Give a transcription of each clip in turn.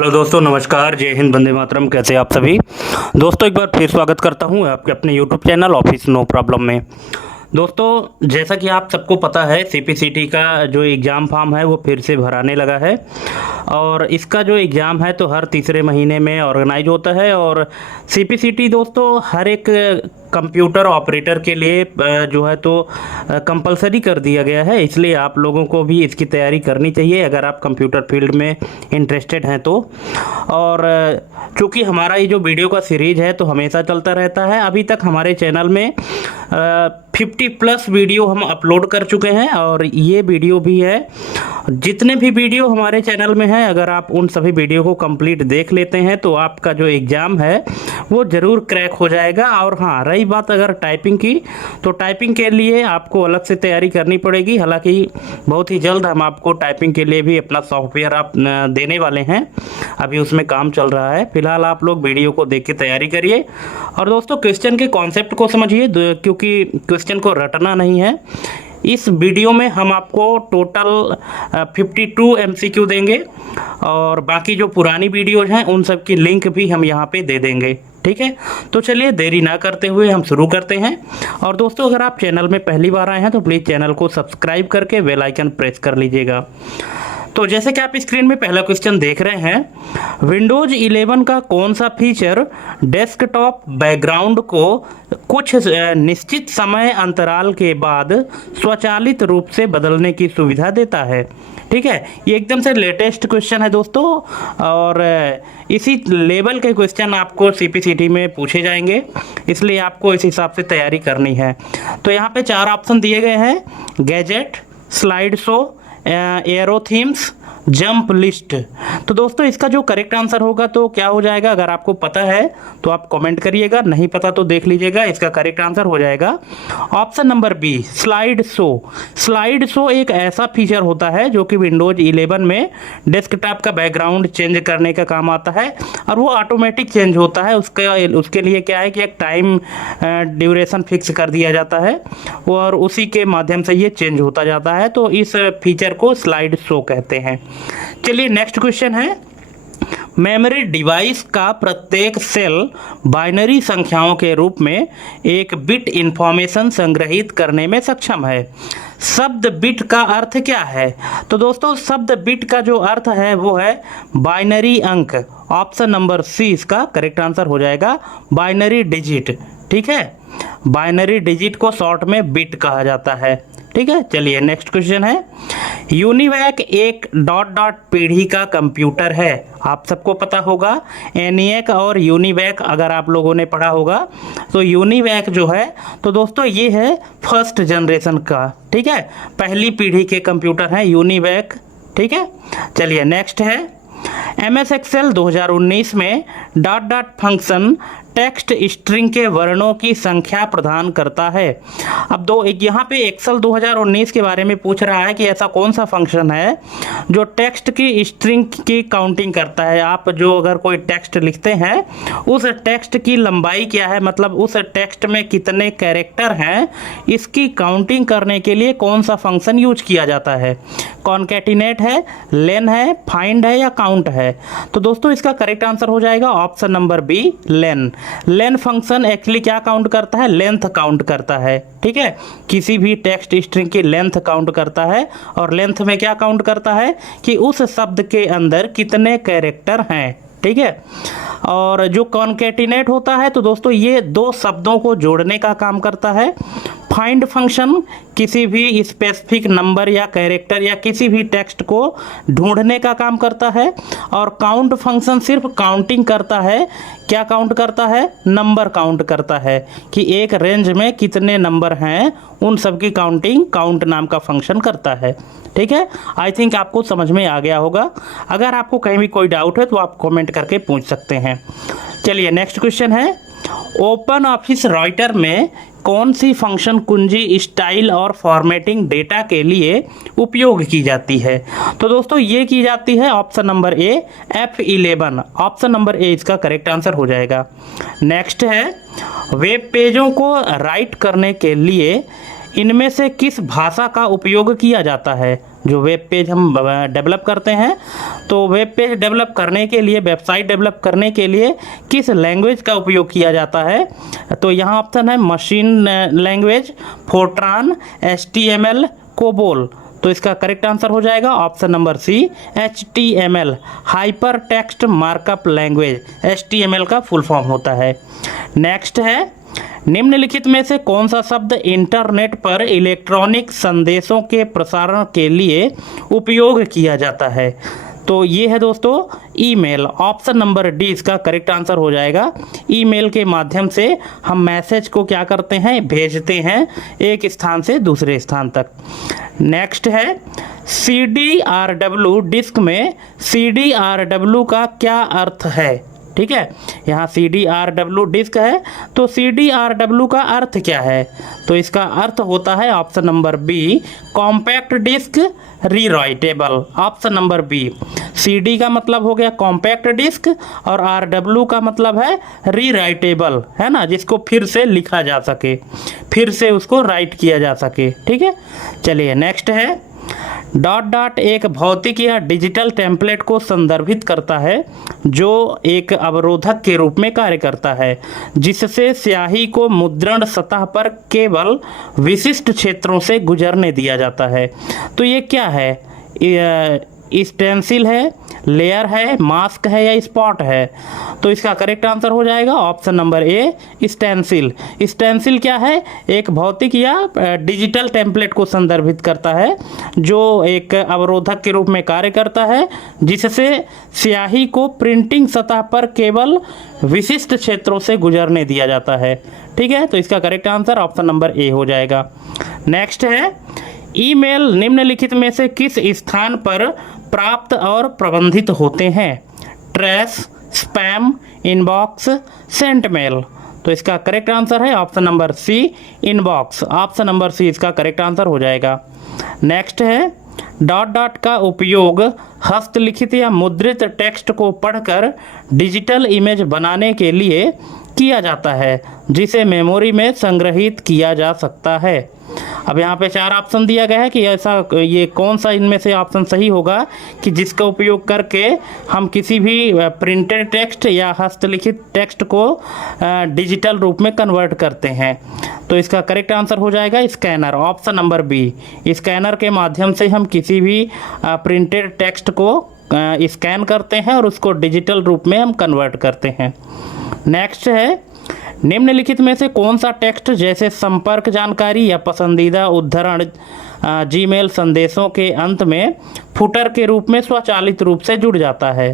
Hello दोस्तों, नमस्कार, जय हिंद, वंदे मातरम। कैसे आप सभी दोस्तों? एक बार फिर स्वागत करता हूं आपके अपने YouTube channel office no problem में। दोस्तों, जैसा कि आप सबको पता है, सीपीसीटी का जो एग्ज़ाम फॉर्म है वो फिर से भराने लगा है। और इसका जो एग्ज़ाम है तो हर तीसरे महीने में ऑर्गेनाइज होता है। और सीपीसीटी दोस्तों हर एक कंप्यूटर ऑपरेटर के लिए जो है तो कंपलसरी कर दिया गया है। इसलिए आप लोगों को भी इसकी तैयारी करनी चाहिए अगर आप कंप्यूटर फील्ड में इंटरेस्टेड हैं तो। और चूँकि हमारा ये जो वीडियो का सीरीज़ है तो हमेशा चलता रहता है। अभी तक हमारे चैनल में 50+ वीडियो हम अपलोड कर चुके हैं और ये वीडियो भी है। जितने भी वीडियो हमारे चैनल में हैं, अगर आप उन सभी वीडियो को कंप्लीट देख लेते हैं तो आपका जो एग्ज़ाम है वो ज़रूर क्रैक हो जाएगा। और हाँ, रही बात अगर टाइपिंग की, तो टाइपिंग के लिए आपको अलग से तैयारी करनी पड़ेगी। हालांकि बहुत ही जल्द हम आपको टाइपिंग के लिए भी अपना सॉफ्टवेयर आप देने वाले हैं। अभी उसमें काम चल रहा है। फिलहाल आप लोग वीडियो को देख के तैयारी करिए। और दोस्तों, क्वेश्चन के कॉन्सेप्ट को समझिए, क्योंकि क्वेश्चन को रटना नहीं है। इस वीडियो में हम आपको टोटल 52 MCQ देंगे और बाकी जो पुरानी वीडियोज़ हैं उन सब की लिंक भी हम यहाँ पे दे देंगे। ठीक है, तो चलिए देरी ना करते हुए हम शुरू करते हैं। और दोस्तों, अगर आप चैनल में पहली बार आए हैं तो प्लीज़ चैनल को सब्सक्राइब करके बेल आइकन प्रेस कर लीजिएगा। तो जैसे कि आप स्क्रीन में पहला क्वेश्चन देख रहे हैं, विंडोज 11 का कौन सा फीचर डेस्कटॉप बैकग्राउंड को कुछ निश्चित समय अंतराल के बाद स्वचालित रूप से बदलने की सुविधा देता है? ठीक है, ये एकदम से लेटेस्ट क्वेश्चन है दोस्तों। और इसी लेवल के क्वेश्चन आपको सीपीसीटी में पूछे जाएंगे, इसलिए आपको इस हिसाब से तैयारी करनी है। तो यहाँ पे 4 ऑप्शन दिए गए हैं: gadget, slide show, arrow themes, jump list. तो दोस्तों, इसका जो करेक्ट आंसर होगा तो क्या हो जाएगा? अगर आपको पता है तो आप कमेंट करिएगा, नहीं पता तो देख लीजिएगा। इसका करेक्ट आंसर हो जाएगा option number B, slide show. Slide show एक ऐसा फीचर होता है जो कि विंडोज 11 में डेस्कटॉप का बैकग्राउंड चेंज करने का काम आता है और वो ऑटोमेटिक चेंज होता है। उसके लिए क्या है कि एक टाइम ड्यूरेशन फिक्स कर दिया जाता है और उसी के माध्यम से ये चेंज होता जाता है। तो इस फीचर को स्लाइड शो कहते हैं। चलिए नेक्स्ट क्वेश्चन है, मेमोरी डिवाइस का प्रत्येक सेल बाइनरी संख्याओं के रूप में एक बिट इंफॉर्मेशन संग्रहित करने में सक्षम है। शब्द बिट का अर्थ क्या है? तो दोस्तों, शब्द बिट का जो अर्थ है वो है बाइनरी अंक। ऑप्शन नंबर सी इसका करेक्ट आंसर हो जाएगा, बाइनरी डिजिट। ठीक है, बाइनरी डिजिट को शॉर्ट में बिट कहा जाता है। ठीक है, चलिए नेक्स्ट क्वेश्चन है, यूनिवैक एक डॉट डॉट पीढ़ी का कंप्यूटर है। आप सबको पता होगा एनिएक और यूनिवैक, अगर आप लोगों ने पढ़ा होगा तो यूनिवैक जो है तो दोस्तों ये है फर्स्ट जनरेशन का। ठीक है, पहली पीढ़ी के कंप्यूटर हैं यूनिवैक। ठीक है, चलिए नेक्स्ट है, MS एक्सेल 2019 में dot dot function text string के वर्णों की संख्या प्रदान करता है। अब यहाँ पे एक्सेल 2019 के बारे में पूछ रहा है कि ऐसा कौन सा फंक्शन है जो टेक्स्ट की स्ट्रिंग की काउंटिंग करता है। आप जो अगर कोई टेक्स्ट लिखते हैं उस टेक्स्ट की लंबाई क्या है, मतलब उस टेक्स्ट में कितने कैरेक्टर हैं, इसकी काउंटिंग करने के लिए कौन सा फंक्शन यूज किया जाता है? कॉन्कैटिनेट है, लेन है, फाइंड है या काउंट है? तो दोस्तों, इसका करेक्ट आंसर हो जाएगा ऑप्शन नंबर बी, लेन। लेन फंक्शन एक्चुअली क्या काउंट करता है? लेंथ काउंट करता है। ठीक है, किसी भी टेक्स्ट स्ट्रिंग की लेंथ काउंट करता है। और लेंथ में क्या काउंट करता है कि उस शब्द के अंदर कितने कैरेक्टर हैं। ठीक है, और जो कॉन्कैटिनेट होता है तो दोस्तों ये 2 शब्दों को जोड़ने का काम करता है। फाइंड फंक्शन किसी भी स्पेसिफिक नंबर या कैरेक्टर या किसी भी टेक्स्ट को ढूंढने का काम करता है। और काउंट फंक्शन सिर्फ काउंटिंग करता है। क्या काउंट करता है? नंबर काउंट करता है कि एक रेंज में कितने नंबर हैं, उन सब की काउंटिंग काउंट नाम का फंक्शन करता है। ठीक है, आई थिंक आपको समझ में आ गया होगा। अगर आपको कहीं भी कोई डाउट है तो आप कमेंट करके पूछ सकते हैं। चलिए नेक्स्ट क्वेश्चन है, ओपन ऑफिस राइटर में कौन सी फंक्शन कुंजी, स्टाइल और फॉर्मेटिंग डेटा के लिए उपयोग की जाती है? तो दोस्तों ये की जाती है ऑप्शन नंबर ए, F11। ऑप्शन नंबर ए इसका करेक्ट आंसर हो जाएगा। नेक्स्ट है, वेब पेजों को राइट करने के लिए इनमें से किस भाषा का उपयोग किया जाता है? जो वेब पेज हम डेवलप करते हैं, तो वेब पेज डेवलप करने के लिए, वेबसाइट डेवलप करने के लिए किस लैंग्वेज का उपयोग किया जाता है? तो यहाँ ऑप्शन है machine language, Fortran, HTML, COBOL. तो इसका करेक्ट आंसर हो जाएगा option number C, HTML, hyper text markup language. HTML का फुल फॉर्म होता है। नेक्स्ट है, निम्नलिखित में से कौन सा शब्द इंटरनेट पर इलेक्ट्रॉनिक संदेशों के प्रसारण के लिए उपयोग किया जाता है? तो ये है दोस्तों ईमेल। ऑप्शन नंबर डी इसका करेक्ट आंसर हो जाएगा। ईमेल के माध्यम से हम मैसेज को क्या करते हैं, भेजते हैं एक स्थान से दूसरे स्थान तक। नेक्स्ट है, CDRW डिस्क में CDRW का क्या अर्थ है? ठीक है, यहाँ CDRW डिस्क है, तो CDRW का अर्थ क्या है? तो इसका अर्थ होता है option number B, compact disc rewritable. Option number B, CD का मतलब हो गया कॉम्पैक्ट डिस्क और RW का मतलब है रीराइटेबल, है ना, जिसको फिर से लिखा जा सके, फिर से उसको राइट किया जा सके। ठीक है, चलिए नेक्स्ट है, डॉट डॉट एक भौतिक या डिजिटल टेम्पलेट को संदर्भित करता है जो एक अवरोधक के रूप में कार्य करता है, जिससे स्याही को मुद्रण सतह पर केवल विशिष्ट क्षेत्रों से गुजरने दिया जाता है। तो ये क्या है? स्टेंसिल है, लेयर है, मास्क है या स्पॉट है? तो इसका करेक्ट आंसर हो जाएगा ऑप्शन नंबर ए, स्टेंसिल। स्टेंसिल क्या है? एक भौतिक या डिजिटल टेम्पलेट को संदर्भित करता है जो एक अवरोधक के रूप में कार्य करता है, जिससे स्याही को प्रिंटिंग सतह पर केवल विशिष्ट क्षेत्रों से गुजरने दिया जाता है। ठीक है, तो इसका करेक्ट आंसर ऑप्शन नंबर ए हो जाएगा। नेक्स्ट है, ईमेल निम्नलिखित में से किस स्थान पर प्राप्त और प्रबंधित होते हैं? Trash, spam, inbox, sent mail. तो इसका करेक्ट आंसर है option number C, inbox. Option number C इसका करेक्ट आंसर हो जाएगा। नेक्स्ट है, डॉट डॉट का उपयोग हस्तलिखित या मुद्रित टेक्स्ट को पढ़कर डिजिटल इमेज बनाने के लिए किया जाता है, जिसे मेमोरी में संग्रहित किया जा सकता है। अब यहाँ पे 4 ऑप्शन दिया गया है कि ऐसा ये कौन सा इनमें से ऑप्शन सही होगा कि जिसका उपयोग करके हम किसी भी प्रिंटेड टेक्स्ट या हस्तलिखित टेक्स्ट को डिजिटल रूप में कन्वर्ट करते हैं। तो इसका करेक्ट आंसर हो जाएगा scanner. Option number B, scanner के माध्यम से हम किसी भी प्रिंटेड टेक्स्ट को स्कैन करते हैं और उसको डिजिटल रूप में हम कन्वर्ट करते हैं। नेक्स्ट है, निम्नलिखित में से कौन सा टेक्स्ट जैसे संपर्क जानकारी या पसंदीदा उद्धरण जीमेल संदेशों के अंत में फुटर के रूप में स्वचालित रूप से जुड़ जाता है?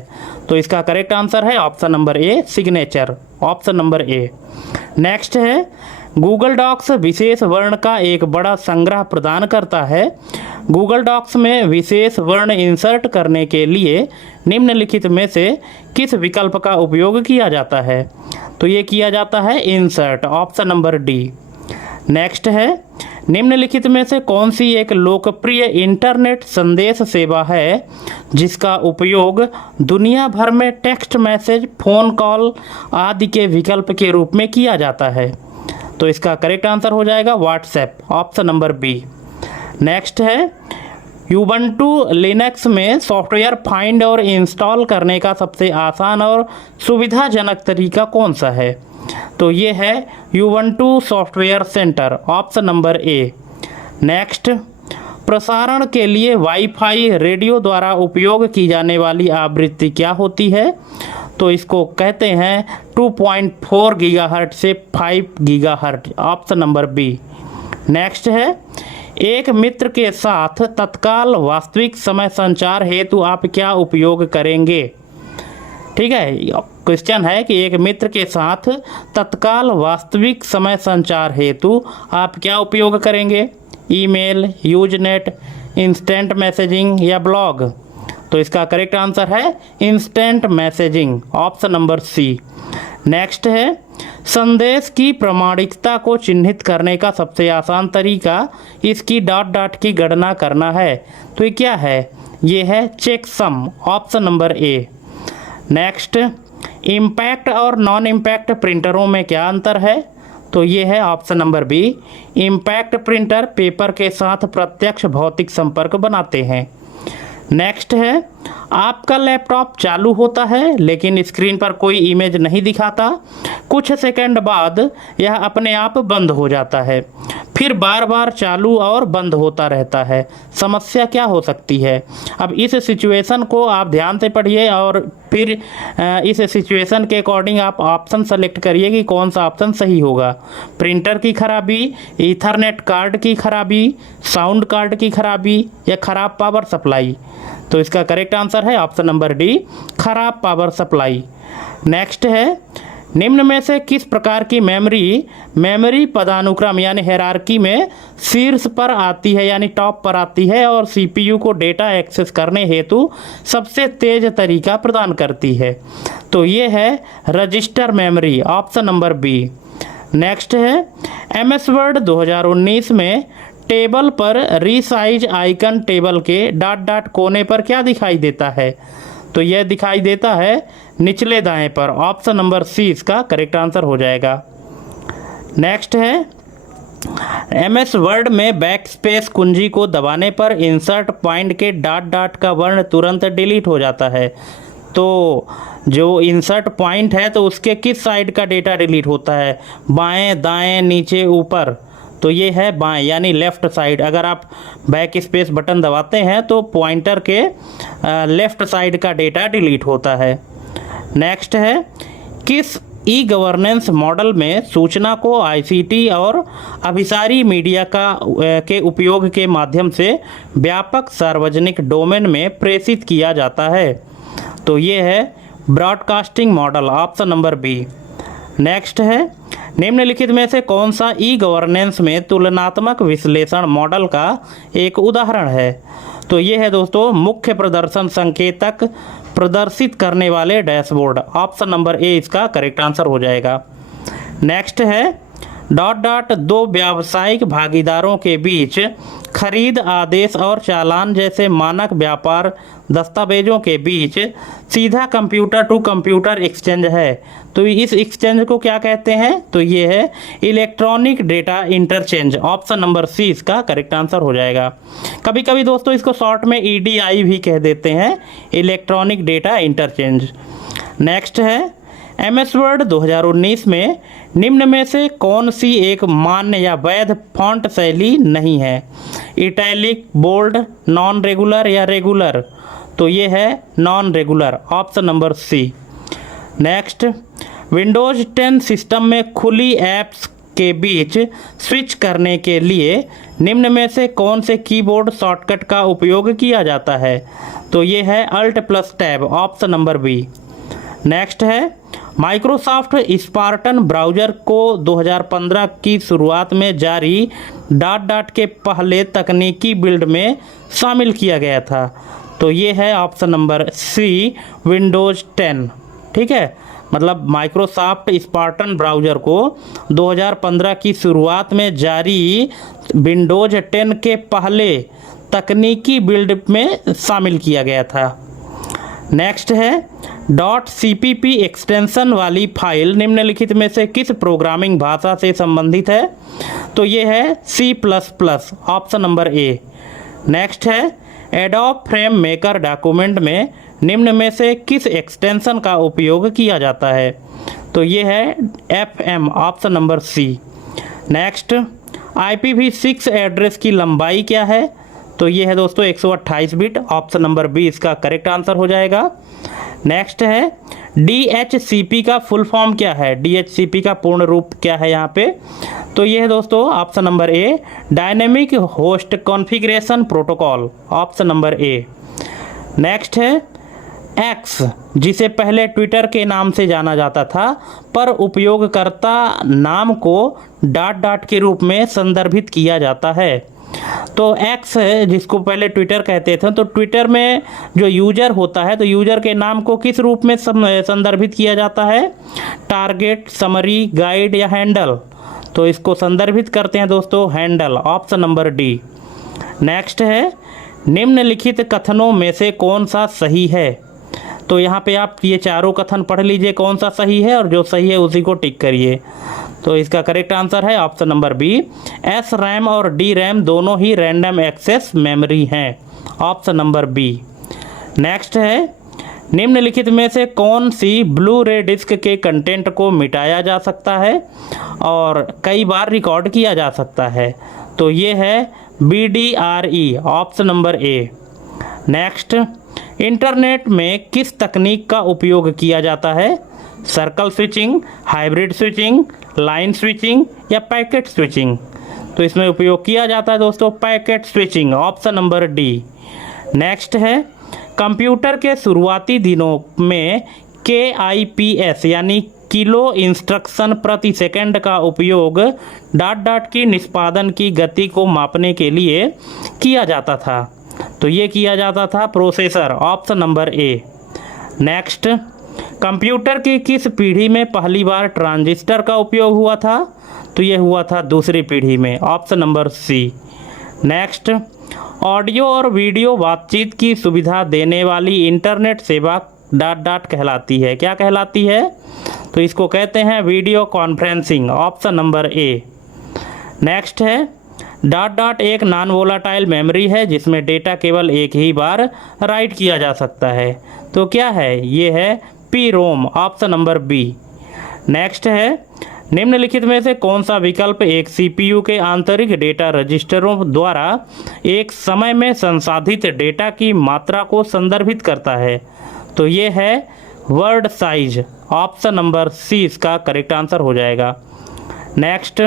तो इसका करेक्ट आंसर है option number A, signature. Option number A. Next है, गूगल डॉक्स विशेष वर्ण का एक बड़ा संग्रह प्रदान करता है। गूगल डॉक्स में विशेष वर्ण इंसर्ट करने के लिए निम्नलिखित में से किस विकल्प का उपयोग किया जाता है? तो ये किया जाता है insert. Option number D. Next है, निम्नलिखित में से कौन सी एक लोकप्रिय इंटरनेट संदेश सेवा है जिसका उपयोग दुनिया भर में टेक्स्ट मैसेज, फ़ोन कॉल आदि के विकल्प के रूप में किया जाता है? तो इसका करेक्ट आंसर हो जाएगा WhatsApp. Option number B. Next है, यूबंटू लिनक्स में सॉफ्टवेयर फाइंड और इंस्टॉल करने का सबसे आसान और सुविधाजनक तरीका कौन सा है? तो ये है Ubuntu software centre. Option number A. Next, प्रसारण के लिए वाईफाई रेडियो द्वारा उपयोग की जाने वाली आवृत्ति क्या होती है? तो इसको कहते हैं 2.4 गीगाहर्ट्ज से 5 gigahertz. Option number B. Next है, एक मित्र के साथ तत्काल वास्तविक समय संचार हेतु आप क्या उपयोग करेंगे? ठीक है, क्वेश्चन है कि एक मित्र के साथ तत्काल वास्तविक समय संचार हेतु आप क्या उपयोग करेंगे? ईमेल, यूजनेट, इंस्टेंट मैसेजिंग या ब्लॉग? तो इसका करेक्ट आंसर है instant messaging. Option number C. Next है, संदेश की प्रामाणिकता को चिन्हित करने का सबसे आसान तरीका इसकी डॉट डॉट की गणना करना है। तो ये क्या है? ये है checksum. Option number A. Next, impact और नॉन इम्पैक्ट प्रिंटरों में क्या अंतर है? तो ये है option number B. Impact printer paper के साथ प्रत्यक्ष भौतिक संपर्क बनाते हैं। नेक्स्ट है, आपका लैपटॉप चालू होता है लेकिन स्क्रीन पर कोई इमेज नहीं दिखाता। कुछ सेकंड बाद यह अपने आप बंद हो जाता है, फिर बार बार चालू और बंद होता रहता है। समस्या क्या हो सकती है? अब इस सिचुएशन को आप ध्यान से पढ़िए और फिर इस सिचुएशन के अकॉर्डिंग आप ऑप्शन सेलेक्ट करिए कि कौन सा ऑप्शन सही होगा। प्रिंटर की खराबी, ईथरनेट कार्ड की खराबी, साउंड कार्ड की खराबी या खराब पावर सप्लाई। तो इसका करेक्ट आंसर है ऑप्शन नंबर डी, खराब पावर सप्लाई। नेक्स्ट है, निम्न में से किस प्रकार की मेमोरी पदानुक्रम यानी हायरार्की में शीर्ष पर आती है यानी टॉप पर आती है और सीपीयू को डेटा एक्सेस करने हेतु सबसे तेज तरीका प्रदान करती है? तो ये है register memory, option number B. Next है, एमएस वर्ड 2019 में टेबल पर रीसाइज आइकन टेबल के डॉट डॉट कोने पर क्या दिखाई देता है? तो यह दिखाई देता है निचले दाएं पर, ऑप्शन नंबर सी इसका करेक्ट आंसर हो जाएगा। नेक्स्ट है, एमएस वर्ड में बैक स्पेस कुंजी को दबाने पर इंसर्ट पॉइंट के डॉट डॉट का वर्ण तुरंत डिलीट हो जाता है। तो जो इंसर्ट पॉइंट है तो उसके किस साइड का डेटा डिलीट होता है? बाएं, दाएं, नीचे, ऊपर? तो ये है बाएं यानी लेफ़्ट साइड। अगर आप बैक स्पेस बटन दबाते हैं तो पॉइंटर के लेफ़्ट साइड का डेटा डिलीट होता है। नेक्स्ट है, किस ई गवर्नेंस मॉडल में सूचना को आईसीटी और अभिसारी मीडिया के उपयोग के माध्यम से व्यापक सार्वजनिक डोमेन में प्रेषित किया जाता है? तो ये है broadcasting model, option number B. Next है, निम्नलिखित में से कौन सा ई गवर्नेंस में तुलनात्मक विश्लेषण मॉडल का एक उदाहरण है? तो ये है दोस्तों मुख्य प्रदर्शन संकेतक प्रदर्शित करने वाले डैशबोर्ड, ऑप्शन नंबर ए इसका करेक्ट आंसर हो जाएगा। नेक्स्ट है, डॉट डॉट दो व्यावसायिक भागीदारों के बीच खरीद आदेश और चालान जैसे मानक व्यापार दस्तावेजों के बीच सीधा कंप्यूटर टू कंप्यूटर एक्सचेंज है। तो इस एक्सचेंज को क्या कहते हैं? तो ये है electronic data interchange, option number C इसका करेक्ट आंसर हो जाएगा। कभी कभी दोस्तों इसको शॉर्ट में ईडीआई भी कह देते हैं, इलेक्ट्रॉनिक डेटा इंटरचेंज। नेक्स्ट है, एमएस वर्ड 2019 में निम्न में से कौन सी एक मान्य या वैध फॉन्ट शैली नहीं है? इटैलिक, बोल्ड, नॉन रेगुलर या रेगुलर? तो ये है non regular, option number C. Next, Windows 10 system में खुली ऐप्स के बीच स्विच करने के लिए निम्न में से कौन से कीबोर्ड शॉर्टकट का उपयोग किया जाता है? तो ये है alt plus tab, option number B. Next है, माइक्रोसॉफ्ट स्पार्टन ब्राउज़र को 2015 की शुरुआत में जारी डॉट डॉट के पहले तकनीकी बिल्ड में शामिल किया गया था। तो ये है ऑप्शन नंबर सी, विंडोज़ 10। ठीक है, मतलब माइक्रोसॉफ्ट स्पार्टन ब्राउज़र को 2015 की शुरुआत में जारी विंडोज़ 10 के पहले तकनीकी बिल्ड में शामिल किया गया था। नेक्स्ट है, .cpp एक्सटेंशन वाली फाइल निम्नलिखित में से किस प्रोग्रामिंग भाषा से संबंधित है? तो ये है C++, option number A. Next है, एडोब फ्रेम मेकर डॉक्यूमेंट में निम्न में से किस एक्सटेंशन का उपयोग किया जाता है? तो ये है FM, option number C. Next, IPv6 address की लंबाई क्या है? तो ये है दोस्तों 128 बिट, ऑप्शन नंबर बी इसका करेक्ट आंसर हो जाएगा। नेक्स्ट है, DHCP का फुल फॉर्म क्या है? DHCP का पूर्ण रूप क्या है यहाँ पे? तो ये है दोस्तों option number A, dynamic host configuration protocol, option number A. Next है, एक्स जिसे पहले ट्विटर के नाम से जाना जाता था पर उपयोगकर्ता नाम को डॉट डॉट के रूप में संदर्भित किया जाता है। तो एक्स है जिसको पहले ट्विटर कहते थे, तो ट्विटर में जो यूज़र होता है तो यूज़र के नाम को किस रूप में संदर्भित किया जाता है? टारगेट, समरी, गाइड या हैंडल? तो इसको संदर्भित करते हैं दोस्तों handle, option number D. Next है, निम्नलिखित कथनों में से कौन सा सही है? तो यहाँ पे आप ये चारों कथन पढ़ लीजिए कौन सा सही है और जो सही है उसी को टिक करिए। तो इसका करेक्ट आंसर है option number B, S RAM और डी रैम दोनों ही रैंडम एक्सेस मेमोरी हैं, ऑप्शन नंबर बी। नेक्स्ट है, निम्नलिखित में से कौन सी ब्लू रे डिस्क के कंटेंट को मिटाया जा सकता है और कई बार रिकॉर्ड किया जा सकता है? तो ये है BDRE, option number A. Next, internet में किस तकनीक का उपयोग किया जाता है? Circle switching, hybrid switching, line switching या पैकेट स्विचिंग? तो इसमें उपयोग किया जाता है दोस्तों packet switching, option number D. Next है, कंप्यूटर के शुरुआती दिनों में KIPS यानी किलो इंस्ट्रक्शन प्रति सेकंड का उपयोग डॉट डॉट की निष्पादन की गति को मापने के लिए किया जाता था। तो ये किया जाता था processor, option number A. Next, computer की किस पीढ़ी में पहली बार ट्रांजिस्टर का उपयोग हुआ था? तो ये हुआ था दूसरी पीढ़ी में, option number C. Next, audio और वीडियो बातचीत की सुविधा देने वाली इंटरनेट सेवा डॉट डॉट कहलाती है, क्या कहलाती है? तो इसको कहते हैं video conferencing, option number A. Next है, डॉट डॉट एक नॉन वोलाटाइल मेमोरी है जिसमें डेटा केवल एक ही बार राइट किया जा सकता है। तो क्या है? ये है PROM, option number B. Next है, निम्नलिखित में से कौन सा विकल्प एक CPU के आंतरिक डेटा रजिस्टरों द्वारा एक समय में संसाधित डेटा की मात्रा को संदर्भित करता है? तो ये है word size, option number C इसका करेक्ट आंसर हो जाएगा। नेक्स्ट,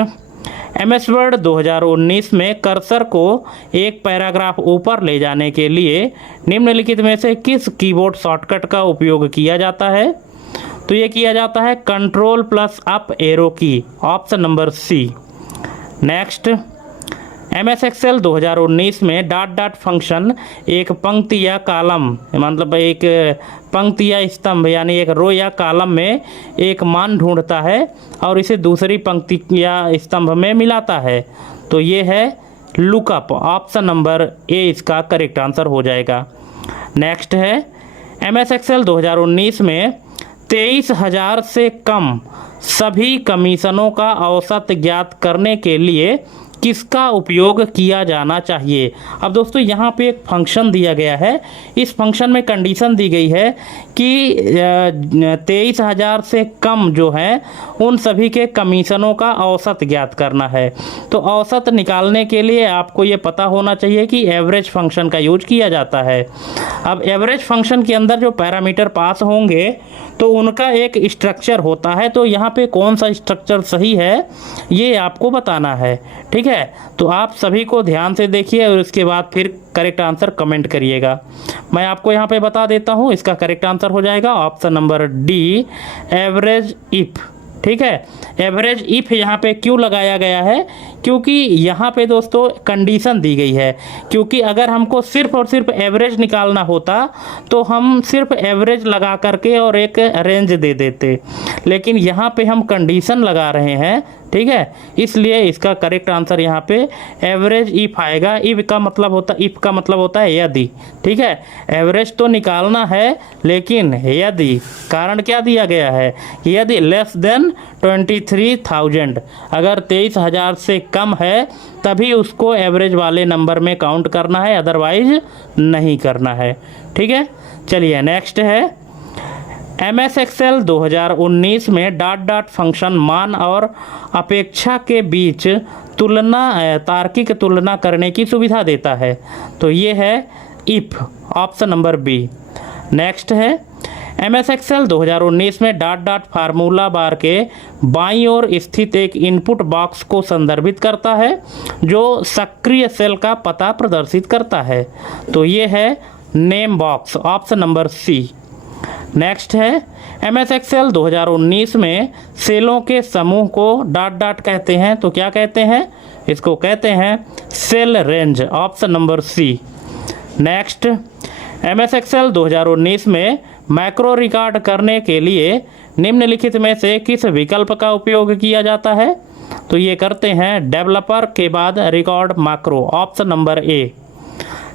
MS वर्ड 2019 में कर्सर को एक पैराग्राफ ऊपर ले जाने के लिए निम्नलिखित में से किस कीबोर्ड शॉर्टकट का उपयोग किया जाता है? तो ये किया जाता है Ctrl+Up arrow key, option number C. Next, MS Excel 2019 में डॉट डॉट फंक्शन एक पंक्ति या कॉलम, मतलब एक पंक्ति या स्तंभ यानी एक रो या कॉलम में एक मान ढूंढता है और इसे दूसरी पंक्ति या स्तंभ में मिलाता है। तो ये है लुकअप, ऑप्शन नंबर ए इसका करेक्ट आंसर हो जाएगा। नेक्स्ट है, MS Excel 2019 में 23,000 से कम सभी कमीशनों का औसत ज्ञात करने के लिए किसका उपयोग किया जाना चाहिए? अब दोस्तों यहाँ पे एक फंक्शन दिया गया है, इस फंक्शन में कंडीशन दी गई है कि 23,000 से कम जो है उन सभी के कमीशनों का औसत ज्ञात करना है। तो औसत निकालने के लिए आपको ये पता होना चाहिए कि एवरेज फंक्शन का यूज किया जाता है। अब एवरेज फंक्शन के अंदर जो पैरामीटर पास होंगे तो उनका एक स्ट्रक्चर होता है, तो यहाँ पे कौन सा स्ट्रक्चर सही है ये आपको बताना है, ठीक है? तो आप सभी को ध्यान से देखिए और उसके बाद फिर करेक्ट आंसर कमेंट करिएगा। मैं आपको यहाँ पे बता देता हूँ, इसका करेक्ट आंसर हो जाएगा option number D, average if, ठीक है? एवरेज इफ यहाँ पे क्यों लगाया गया है? क्योंकि यहाँ पे दोस्तों कंडीशन दी गई है, क्योंकि अगर हमको सिर्फ और सिर्फ एवरेज निकालना होता तो हम सिर्फ एवरेज लगा करके और एक रेंज दे देते, लेकिन यहाँ पे हम कंडीशन लगा रहे हैं, ठीक है? इसलिए इसका करेक्ट आंसर यहाँ पे एवरेज इफ आएगा। इफ का मतलब होता है यदि, ठीक है? एवरेज तो निकालना है लेकिन यदि, कारण क्या दिया गया है? यदि लेस देन 23,000, अगर 23,000 से कम है तभी उसको एवरेज वाले नंबर में काउंट करना है, अदरवाइज नहीं करना है, ठीक है? चलिए नेक्स्ट है, MS Excel 2019 में डॉट डॉट फंक्शन मान और अपेक्षा के बीच तार्किक तुलना करने की सुविधा देता है। तो ये है if, option number B. Next है, MS Excel 2019 में डॉट डॉट फार्मूला बार के बाईं ओर स्थित एक इनपुट बॉक्स को संदर्भित करता है जो सक्रिय सेल का पता प्रदर्शित करता है। तो ये है name box, option number C. Next है, MS Excel 2019 में सेलों के समूह को डॉट डॉट कहते हैं, तो क्या कहते हैं? इसको कहते हैं cell range, option number C. Next, MS Excel 2019 में मैक्रो रिकॉर्ड करने के लिए निम्नलिखित में से किस विकल्प का उपयोग किया जाता है? तो ये करते हैं डेवलपर के बाद record macro, option number A.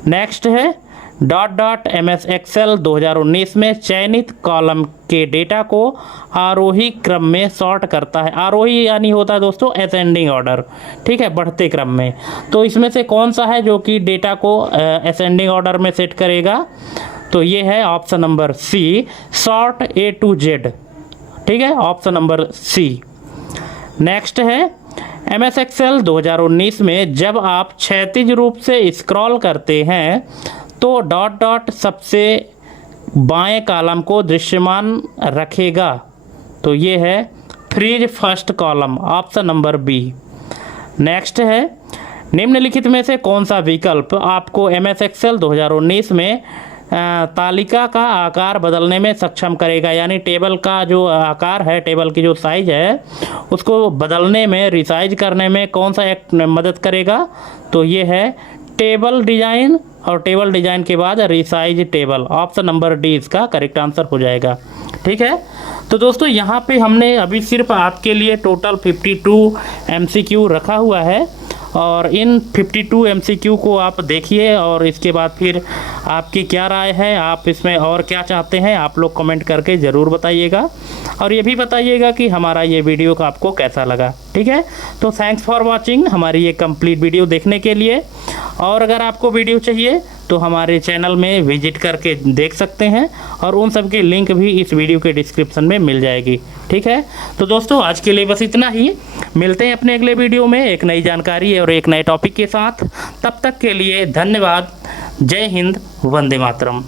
Next है, MS Excel 2019 में चयनित कॉलम के डेटा को आरोही क्रम में सॉर्ट करता है। आरोही यानी होता है दोस्तों असेंडिंग ऑर्डर, ठीक है, बढ़ते क्रम में। तो इसमें से कौन सा है जो कि डेटा को असेंडिंग ऑर्डर में सेट करेगा? तो ये है option number C, sort A to Z, ठीक है, ऑप्शन नंबर सी। नेक्स्ट है MS Excel 2019 में जब आप क्षैतिज रूप से स्क्रॉल करते हैं तो डॉट डॉट सबसे बाएं कॉलम को दृश्यमान रखेगा। तो ये है freeze first column, option number B. Next है निम्नलिखित में से कौन सा विकल्प आपको MS Excel 2019 में तालिका का आकार बदलने में सक्षम करेगा, यानी टेबल का जो आकार है, टेबल की जो साइज है उसको बदलने में, रिसाइज करने में कौन सा एक मदद करेगा? तो ये है टेबल डिजाइन, और टेबल डिजाइन के बाद resize table, option number D इसका करेक्ट आंसर हो जाएगा, ठीक है। तो दोस्तों यहाँ पे हमने अभी सिर्फ आपके लिए टोटल 52 MCQ रखा हुआ है, और इन 52 MCQ को आप देखिए और इसके बाद फिर आपकी क्या राय है, आप इसमें और क्या चाहते हैं, आप लोग कमेंट करके ज़रूर बताइएगा, और ये भी बताइएगा कि हमारा ये वीडियो का आपको कैसा लगा, ठीक है। तो थैंक्स फॉर वाचिंग हमारी ये कंप्लीट वीडियो देखने के लिए, और अगर आपको वीडियो चाहिए तो हमारे चैनल में विजिट करके देख सकते हैं, और उन सब की लिंक भी इस वीडियो के डिस्क्रिप्शन में मिल जाएगी, ठीक है। तो दोस्तों आज के लिए बस इतना ही, मिलते हैं अपने अगले वीडियो में एक नई जानकारी और एक नए टॉपिक के साथ। तब तक के लिए धन्यवाद। जय हिंद, वंदे मातरम।